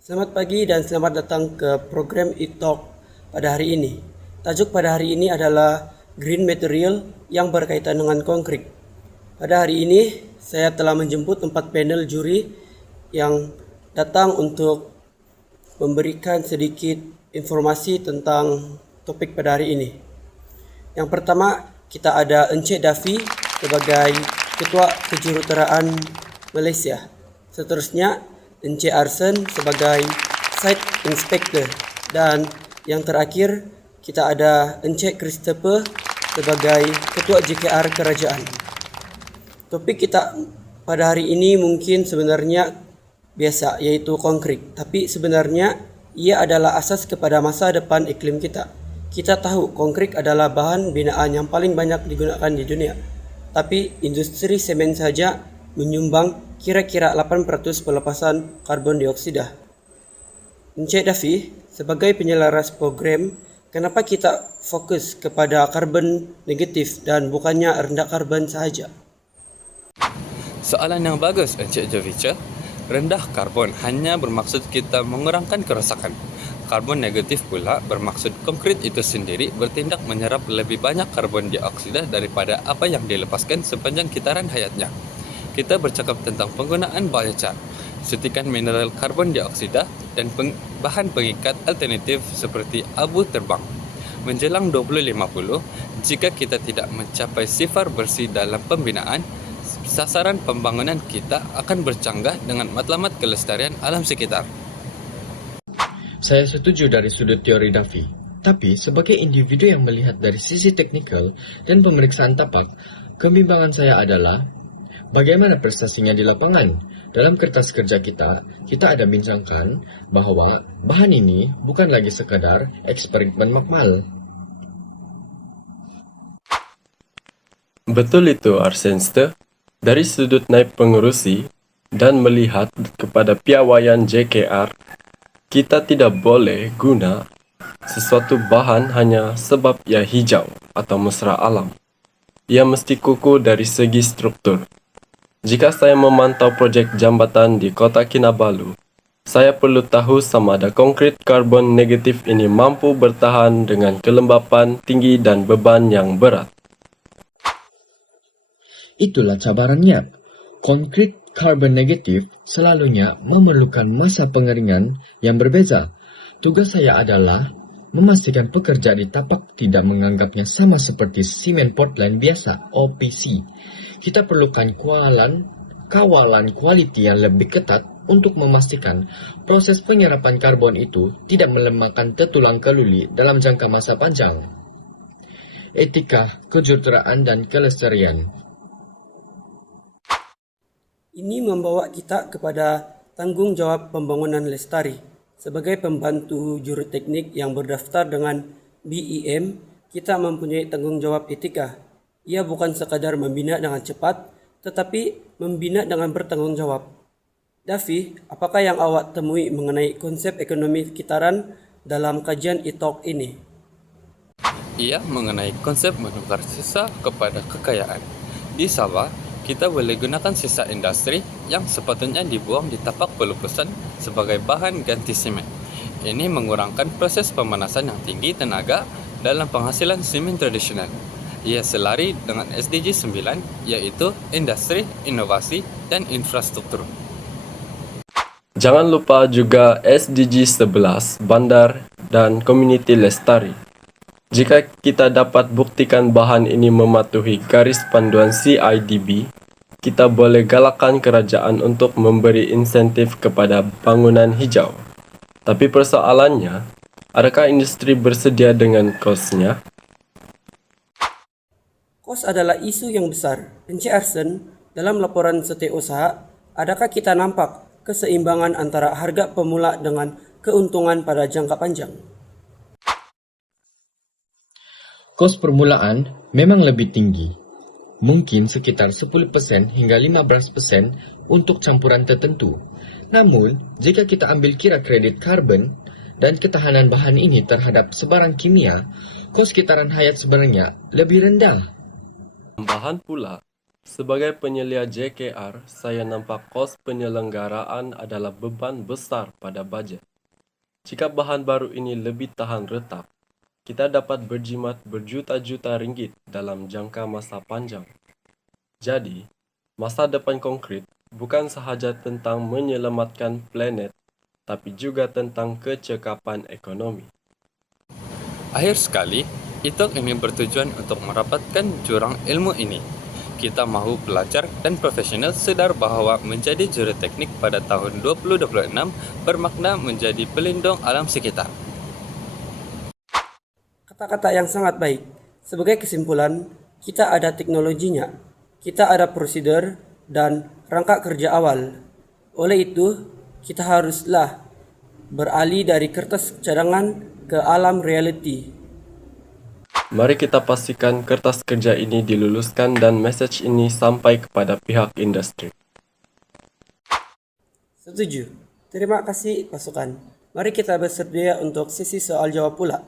Selamat pagi dan selamat datang ke program e-talk pada hari ini. Tajuk pada hari ini adalah Green Material yang berkaitan dengan konkrit. Pada hari ini, saya telah menjemput 4 panel juri yang datang untuk memberikan sedikit informasi tentang topik pada hari ini. Yang pertama, kita ada Encik Dafi sebagai Ketua Kejuruteraan Malaysia. Seterusnya, Encik Arsen sebagai Site Inspector. Dan yang terakhir, kita ada Encik Christopher sebagai Ketua JKR Kerajaan. Topik kita pada hari ini mungkin sebenarnya biasa, yaitu konkrit. Tapi sebenarnya ia adalah asas kepada masa depan iklim kita. Kita tahu konkrit adalah bahan binaan yang paling banyak digunakan di dunia. Tapi industri semen saja menyumbang kira-kira 8% pelepasan karbon dioksida. Encik Dafi, sebagai penyelaras program, kenapa kita fokus kepada karbon negatif dan bukannya rendah karbon sahaja? Soalan yang bagus, Encik Jovica. Rendah karbon hanya bermaksud kita mengurangkan kerosakan. Karbon negatif pula bermaksud konkrit itu sendiri bertindak menyerap lebih banyak karbon dioksida daripada apa yang dilepaskan sepanjang kitaran hayatnya. Kita bercakap tentang penggunaan biochar, suntikan mineral karbon dioksida dan bahan pengikat alternatif seperti abu terbang. Menjelang 2050, jika kita tidak mencapai sifar bersih dalam pembinaan, sasaran pembangunan kita akan bercanggah dengan matlamat kelestarian alam sekitar. Saya setuju dari sudut teori Dafi, tapi sebagai individu yang melihat dari sisi teknikal dan pemeriksaan tapak, kebimbangan saya adalah bagaimana prestasinya di lapangan. Dalam kertas kerja kita ada bincangkan bahwa bahan ini bukan lagi sekadar eksperimen makmal. Betul itu, Arsenste. Dari sudut naib pengurusi dan melihat kepada piawaian JKR, kita tidak boleh guna sesuatu bahan hanya sebab ia hijau atau mesra alam. Ia mesti kukuh dari segi struktur. Jika saya memantau projek jambatan di Kota Kinabalu, saya perlu tahu sama ada konkrit karbon negatif ini mampu bertahan dengan kelembapan tinggi dan beban yang berat. Itulah cabarannya. Konkrit karbon negatif selalunya memerlukan masa pengeringan yang berbeza. Tugas saya adalah memastikan pekerja di tapak tidak menganggapnya sama seperti simen Portland biasa, OPC. Kita perlukan kawalan kualiti yang lebih ketat untuk memastikan proses penyerapan karbon itu tidak melemahkan tulang keluli dalam jangka masa panjang. Etika, kejuruteraan, dan kelestarian. Ini membawa kita kepada tanggung jawab pembangunan lestari. Sebagai pembantu juruteknik yang berdaftar dengan BEM, kita mempunyai tanggung jawab etika. Ia bukan sekadar membina dengan cepat, tetapi membina dengan bertanggung jawab. Dafi, apakah yang awak temui mengenai konsep ekonomi sekitaran dalam kajian e-talk ini? Ia mengenai konsep menukar sisa kepada kekayaan. Di Sabah, kita boleh gunakan sisa industri yang sepatutnya dibuang di tapak pelupusan sebagai bahan ganti semen. Ini mengurangkan proses pemanasan yang tinggi tenaga dalam penghasilan semen tradisional. Ia selari dengan SDG 9, yaitu industri, inovasi, dan infrastruktur. Jangan lupa juga SDG 11, bandar dan community lestari. Jika kita dapat buktikan bahan ini mematuhi garis panduan CIDB, kita boleh galakkan kerajaan untuk memberi insentif kepada bangunan hijau. Tapi persoalannya, adakah industri bersedia dengan kosnya? Kos adalah isu yang besar. Encik Arsen, dalam laporan setiausaha, adakah kita nampak keseimbangan antara harga pemula dengan keuntungan pada jangka panjang? Kos permulaan memang lebih tinggi, mungkin sekitar 10% hingga 15% untuk campuran tertentu. Namun, jika kita ambil kira kredit karbon dan ketahanan bahan ini terhadap sebarang kimia, kos kitaran hayat sebenarnya lebih rendah. Tambahan pula, Sebagai penyelia JKR, saya nampak kos penyelenggaraan adalah beban besar pada bajet. Jika bahan baru ini lebih tahan retak, kita dapat berjimat berjuta-juta ringgit dalam jangka masa panjang. Jadi, masa depan konkret bukan sahaja tentang menyelamatkan planet, tapi juga tentang kecekapan ekonomi. Akhir sekali, ITOK ini bertujuan untuk merapatkan jurang ilmu ini. Kita mahu pelajar dan profesional sedar bahawa menjadi juruteknik pada tahun 2026 bermakna menjadi pelindung alam sekitar. Kata-kata yang sangat baik. Sebagai kesimpulan, kita ada teknologinya, kita ada prosedur dan rangka kerja awal. Oleh itu, kita haruslah beralih dari kertas cadangan ke alam realiti. Mari kita pastikan kertas kerja ini diluluskan dan mesej ini sampai kepada pihak industri. Setuju. Terima kasih pasukan. Mari kita bersedia untuk sesi soal jawab pula.